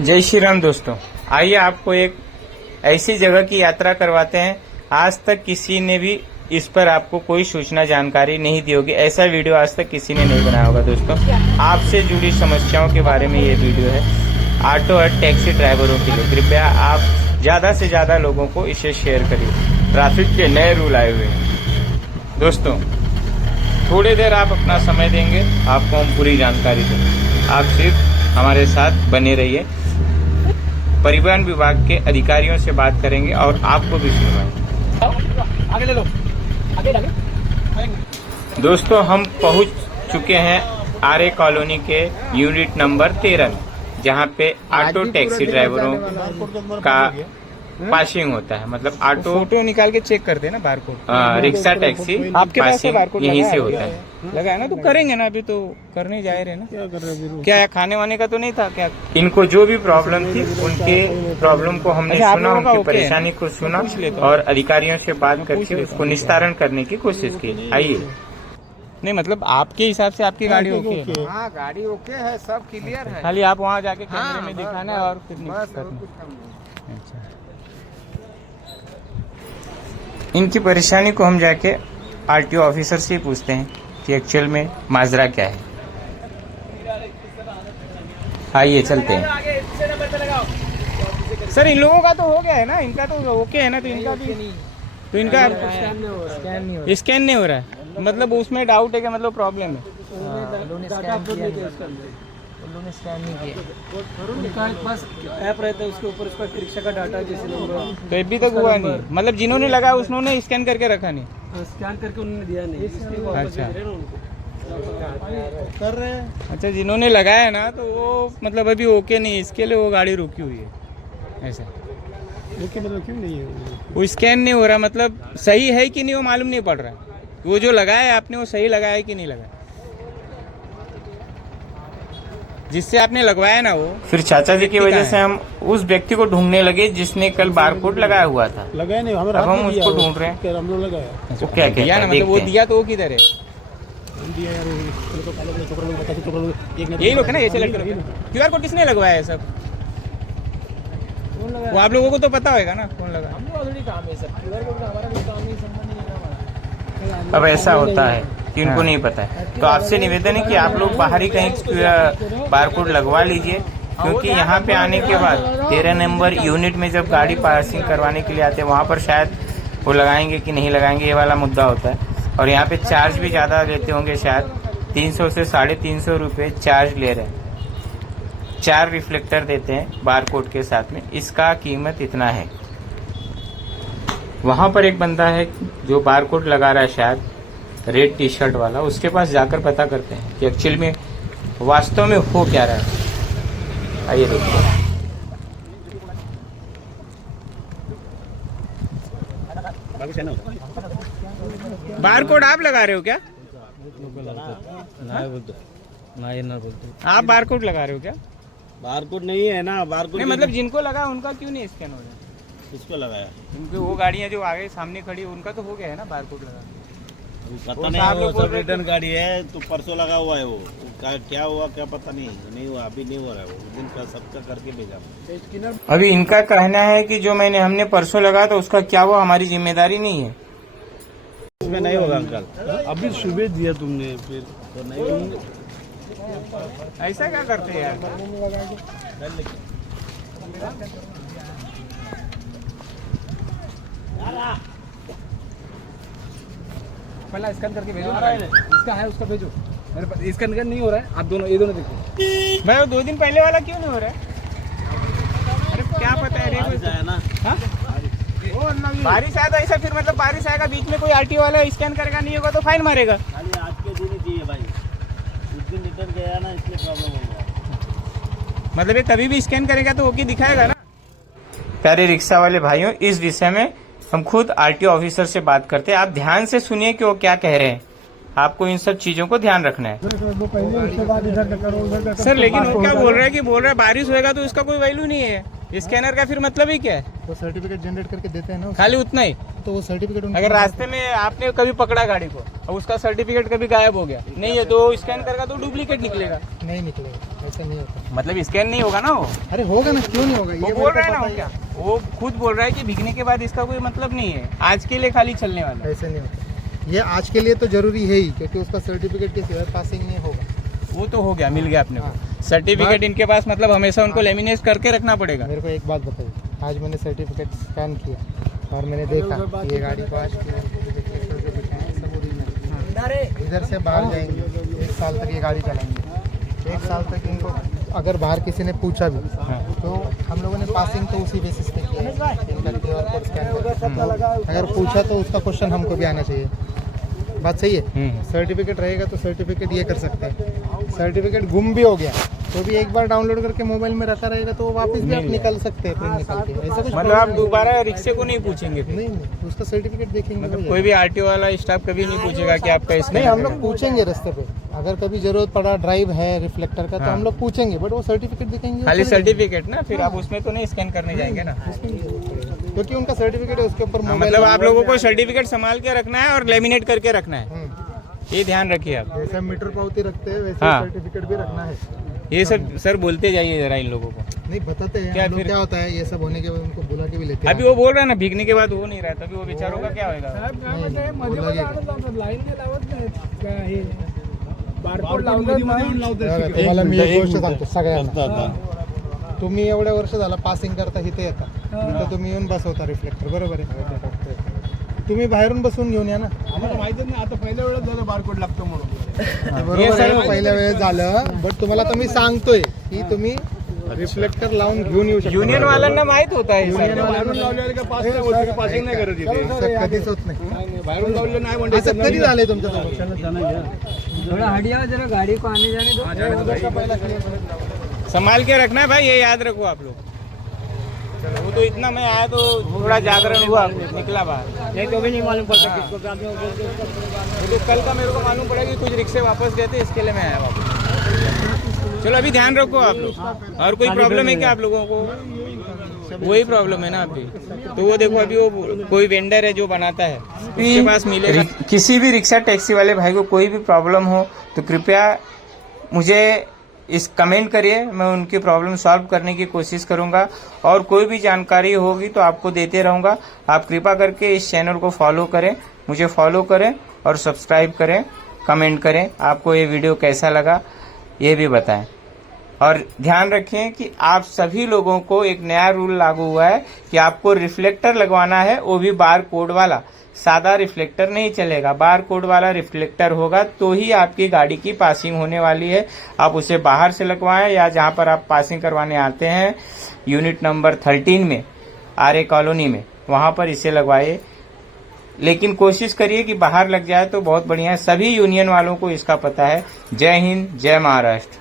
जय श्री राम दोस्तों, आइए आपको एक ऐसी जगह की यात्रा करवाते हैं। आज तक किसी ने भी इस पर आपको कोई सूचना जानकारी नहीं दी होगी। ऐसा वीडियो आज तक किसी ने नहीं बनाया होगा। दोस्तों, आपसे जुड़ी समस्याओं के बारे में ये वीडियो है, ऑटो और टैक्सी ड्राइवरों के लिए। कृपया आप ज्यादा से ज्यादा लोगों को इसे शेयर करिए। ट्रैफिक के नए रूल आए हुए हैं। दोस्तों, थोड़ी देर आप अपना समय देंगे, आपको हम पूरी जानकारी देंगे। आप सिर्फ हमारे साथ बने रहिए। परिवहन विभाग के अधिकारियों से बात करेंगे और आपको भी सुनवाएंगे। आगे ले लो, आगे। दोस्तों, हम पहुंच चुके हैं आर्य कॉलोनी के यूनिट नंबर 13 में, जहां पे ऑटो टैक्सी ड्राइवरों का पासिंग होता है। मतलब ऑटो फोटो निकाल के चेक करते हैं ना बारकोड। रिक्शा टैक्सी आपके पास पासिंग बारकोड यहीं से होता है। लगा है ना, तो करेंगे ना, अभी तो करने जा रहे हैं ना। क्या कर रहे हैं? क्या है, खाने वाने का तो नहीं था क्या? इनको जो भी प्रॉब्लम थी, उनके प्रॉब्लम को हमने अच्छा, आप सुना, लोगों का उनकी ओके है? परेशानी को सुना पूछ लेते हैं। और अधिकारियों से बात पूछ करके लेते हैं। उसको निस्तारण करने की कोशिश की। आइए। नहीं, मतलब आपके हिसाब से आपकी गाड़ी ओके है? हाँ, गाड़ी ओके है, सब क्लियर है। खाली आप वहाँ जाके कैमरे हाँ, में बस, दिखाना है बस, और फिर नहीं बस और करना। कुछ काम नहीं। अच्छा, इनकी परेशानी को हम जाके आरटीओ ऑफिसर से ही पूछते हैं कि एक्चुअल में माजरा क्या है। आइए चलते हैं। सर इन लोगों का तो हो गया है ना, इनका तो ओके है ना, तो इनका भी, तो इनका स्कैन नहीं हो रहा है। मतलब उसमें डाउट है कि मतलब प्रॉब्लम है। उनका बस ऐप रहता है, उसके ऊपर उसका रिक्शा का डाटा जैसे नंबर तो अभी तक हुआ नहीं, मतलब जिन्होंने लगाया उसने स्कैन करके रखा नहीं। स्कैन करके उन्होंने दिया नहीं, इसलिए वापस अच्छा। भेज रहे हैं ना उनको। कर रहे हैं। अच्छा, जिन्होंने लगाया है ना, तो वो मतलब अभी ओके नहीं है, इसके लिए वो गाड़ी रुकी हुई है। ऐसा देखिए मतलब क्यों नहीं है वो स्कैन नहीं हो रहा, मतलब सही है कि नहीं वो मालूम नहीं पड़ रहा है। वो जो लगाया है आपने, वो सही लगाया है कि नहीं लगाया, जिससे आपने लगवाया ना वो। फिर चाचा जी की वजह से हम उस व्यक्ति को ढूंढने लगे जिसने कल बारकोड लगाया हुआ था। लगाया नहीं, हमें अब हम उसको ढूंढ रहे हैं। हम लोग लगाया वो क्या दिया ना, कहता है, मतलब वो देखते हैं। दिया तो वो किधर है? दिया यार, उनको काले वाले छोकरा लोग बताते, छोकरा लोग एक ने यही लोग है ना, ऐसे लड़के लोग। QR कोड किसने लगवाया है सब? वो आप लोगों को तो पता होगा ना कौन लगा। अब ऐसा होता है कि उनको नहीं पता है, तो आपसे निवेदन है कि आप लोग बाहर ही कहीं बारकोड लगवा लीजिए, क्योंकि यहाँ पे आने के बाद 13 नंबर यूनिट में जब गाड़ी पासिंग करवाने के लिए आते हैं, वहाँ पर शायद वो लगाएंगे कि नहीं लगाएंगे, ये वाला मुद्दा होता है। और यहाँ पे चार्ज भी ज़्यादा लेते होंगे, शायद 300 से 350 रुपये चार्ज ले रहे हैं। 4 रिफ्लेक्टर देते हैं बारकोड के साथ में, इसका कीमत इतना है। वहाँ पर एक बंदा है जो बारकोड लगा रहा है, शायद रेड टी शर्ट वाला, उसके पास जाकर पता करते हैं कि एक्चुअल में वास्तव में हो क्या रहा है। आइए देखिए। बारकोड आप लगा रहे हो क्या? आप बारकोड लगा रहे हो क्या? बारकोड नहीं है ना, बारकोड नहीं, मतलब जिनको लगा उनका क्यों नहीं स्कैन हो रहा है? किसको लगाया उनके वो गाड़ियाँ जो आगे सामने खड़ी है, उनका तो हो गया है ना बारकोड लगा। पता वो नहीं, साहब वो लोग बोल सब रहे रिटर्न गाड़ी है, तो परसों लगा हुआ है वो क्या हुआ क्या पता नहीं हुआ, अभी नहीं हो रहा है वो, उस दिन का सबका करके भेजा। अभी इनका कहना है कि जो हमने परसों लगा तो उसका क्या हुआ, हमारी जिम्मेदारी नहीं है। इसमें नहीं होगा अंकल, अभी सुबह दिया तुमने, फिर तो नहीं होगा। ऐसा क्या करते हैं यार? पहला स्कैन करके भेजो ना, इसका है उसका भेजो। मेरे पास स्कैन कर नहीं हो रहा है, आप दोनों ये दोनों देखो। भाई वो 2 दिन पहले वाला क्यों नहीं हो रहा है? अरे क्या पता है बारिश आया ना, हाँ? बारिश आया तो ऐसा, फिर मतलब बारिश आएगा, बीच में कोई आरटीओ वाला स्कैन करेगा नहीं होगा तो फाइन मारेगा। खाली आज के दिन ही चाहिए भाई, उस दिन रिटर्न गया ना, इसलिए प्रॉब्लम हो गया। मतलब ये कभी भी स्कैन करेगा तो ओके दिखाएगा ना। प्यारे रिक्शा वाले भाइयों, इस विषय में हम खुद आरटीओ ऑफिसर से बात करते हैं। आप ध्यान से सुनिए कि वो क्या कह रहे हैं। आपको इन सब चीजों को ध्यान रखना है। सर लेकिन वो क्या बोल रहा है बारिश होएगा तो इसका कोई वैल्यू नहीं है। स्कैनर का फिर मतलब ही क्या है? वो सर्टिफिकेट जनरेट करके देते हैं ना, खाली उतना ही। तो वो सर्टिफिकेट अगर रास्ते में आपने कभी पकड़ा गाड़ी को और उसका सर्टिफिकेट कभी गायब हो गया नहीं है, तो स्कैन करेगा तो डुप्लीकेट निकलेगा। नहीं निकलेगा। ऐसा नहीं होता। मतलब स्कैन नहीं होगा ना वो अरे होगा ना, क्यों नहीं होगा? वो ये बोल मेरे रहा है को ना पता वो क्या, वो खुद बोल रहा है कि भीगने के बाद इसका कोई मतलब नहीं है, आज के लिए खाली चलने वाला है। ऐसे नहीं होता। ये आज के लिए तो जरूरी है ही, क्योंकि उसका सर्टिफिकेट के सिवाय पासिंग नहीं होगा। वो तो हो गया, मिल गया अपने को हाँ। सर्टिफिकेट इनके पास, मतलब हमेशा उनको लेमिनेट करके रखना पड़ेगा। मेरे को एक बात बताइए, आज मैंने सर्टिफिकेट स्कैन किया और मैंने देखा कि ये गाड़ी को आज इधर से बाहर जाएंगे, 1 साल तक ये गाड़ी चलाएंगे। 1 साल तक इनको अगर बाहर किसी ने पूछा भी तो हम लोगों ने पासिंग तो उसी बेसिस पे किया है, इनका QR कोड स्कैन करके। अगर पूछा तो उसका क्वेश्चन हमको भी आना चाहिए। बात सही है। सर्टिफिकेट रहेगा तो सर्टिफिकेट ये कर सकते हैं। सर्टिफिकेट गुम भी हो गया तो भी एक बार डाउनलोड करके मोबाइल में रखा रहेगा तो वापस भी आप निकाल सकते हैं, प्रिंट निकाल के। ऐसा कुछ मतलब आप दोबारा रिक्शे को नहीं पूछेंगे फिर? नहीं, उसका सर्टिफिकेट देखेंगे। मतलब कोई भी RTO वाला स्टाफ कभी नहीं पूछेगा कि आपका नहीं, स्कैन? हम लोग पूछेंगे रास्ते पे, अगर कभी जरूरत पड़ा ड्राइव है रिफ्लेक्टर का तो हाँ। हम लोग पूछेंगे, बट वो सर्टिफिकेट दिखाएंगे। खाली चलेगा। सर्टिफिकेट ना, फिर आप उसमें तो नहीं स्कैन करने जाएंगे ना। क्योंकि उनका सर्टिफिकेट है, उसके ऊपर हाँ, मोबाइल। मतलब आप लोगों को सर्टिफिकेट संभाल के रखना है और लेमिनेट करके रखना है, ये ध्यान रखिए आप। जैसे मीटर पावती रखते हैं वैसे हाँ। सर्टिफिकेट भी रखना है। ये सब सर बोलते जाइए जरा इन लोगों को। नहीं बताते हैं क्या हम लोग, फिर? क्या होता है ये सब होने के बाद उनको बुला के भी लेते हैं। अभी वो बोल रहा है ना भीगने के बाद हो नहीं रहा, तभी वो बेचारों का क्या होगा? तुम्हाला मी एक गोष्ट सांगतो सगळ्यांना, तुम्ही एवढ्या वर्ष झाला पासिंग करता इथे येता, इथं तुम्ही येऊन बसवता रिफ्लेक्टर, बरोबर आहे? तुम्ही बाहेरून बसून घेऊन या ना. आम्हाला माहितच नाही, आता पहिल्या वेळेस झालं बारकोड लागतो म्हणून. ते बरोबर आहे, पहिल्या वेळेस झालं, बट तुम्हाला तर मी सांगतोय की तुम्ही रिफ्लेक्टर लावून घेऊन येऊ शकता. युनियन वाल्यांना माहित होता है युनियन सर. बाहेरून लावलेलं का पास नाही होत, पासिंग नाही करत इथे. असं कधीच होत नाही. बाहेरून लावलेलं नाही म्हणते. असं कधी झालंय तुमच्यासोबत? थोड़ा हटिया जरा गाड़ी को आने जाने दो। संभाल के रखना है भाई, ये याद रखो आप लोग। चलो, वो तो इतना मैं आया तो थोड़ा जागरण हुआ, निकला बाहर। ये तो भी नहीं मालूम पड़ता किसको क्या क्योंकि कल का मेरे को मालूम पड़ा कि कुछ रिक्शे वापस गए थे, इसके लिए मैं आया वापस। चलो अभी ध्यान रखो आप लोग। और कोई प्रॉब्लम है क्या आप लोगों को? वही प्रॉब्लम है ना अभी। तो वो देखो अभी वो कोई वेंडर है जो बनाता है, उसके पास मिलेगा। किसी भी रिक्शा टैक्सी वाले भाई को कोई भी प्रॉब्लम हो तो कृपया मुझे इस कमेंट करिए, मैं उनकी प्रॉब्लम सॉल्व करने की कोशिश करूंगा और कोई भी जानकारी होगी तो आपको देते रहूंगा। आप कृपा करके इस चैनल को फॉलो करें, मुझे फॉलो करें और सब्सक्राइब करें, कमेंट करें। आपको ये वीडियो कैसा लगा ये भी बताएं और ध्यान रखें कि आप सभी लोगों को एक नया रूल लागू हुआ है कि आपको रिफ्लेक्टर लगवाना है, वो भी बार कोड वाला। सादा रिफ्लेक्टर नहीं चलेगा, बार कोड वाला रिफ्लेक्टर होगा तो ही आपकी गाड़ी की पासिंग होने वाली है। आप उसे बाहर से लगवाएं या जहां पर आप पासिंग करवाने आते हैं यूनिट नंबर 13 में RA कॉलोनी में, वहां पर इसे लगवाइए। लेकिन कोशिश करिए कि बाहर लग जाए तो बहुत बढ़िया है। सभी यूनियन वालों को इसका पता है। जय हिंद, जय महाराष्ट्र।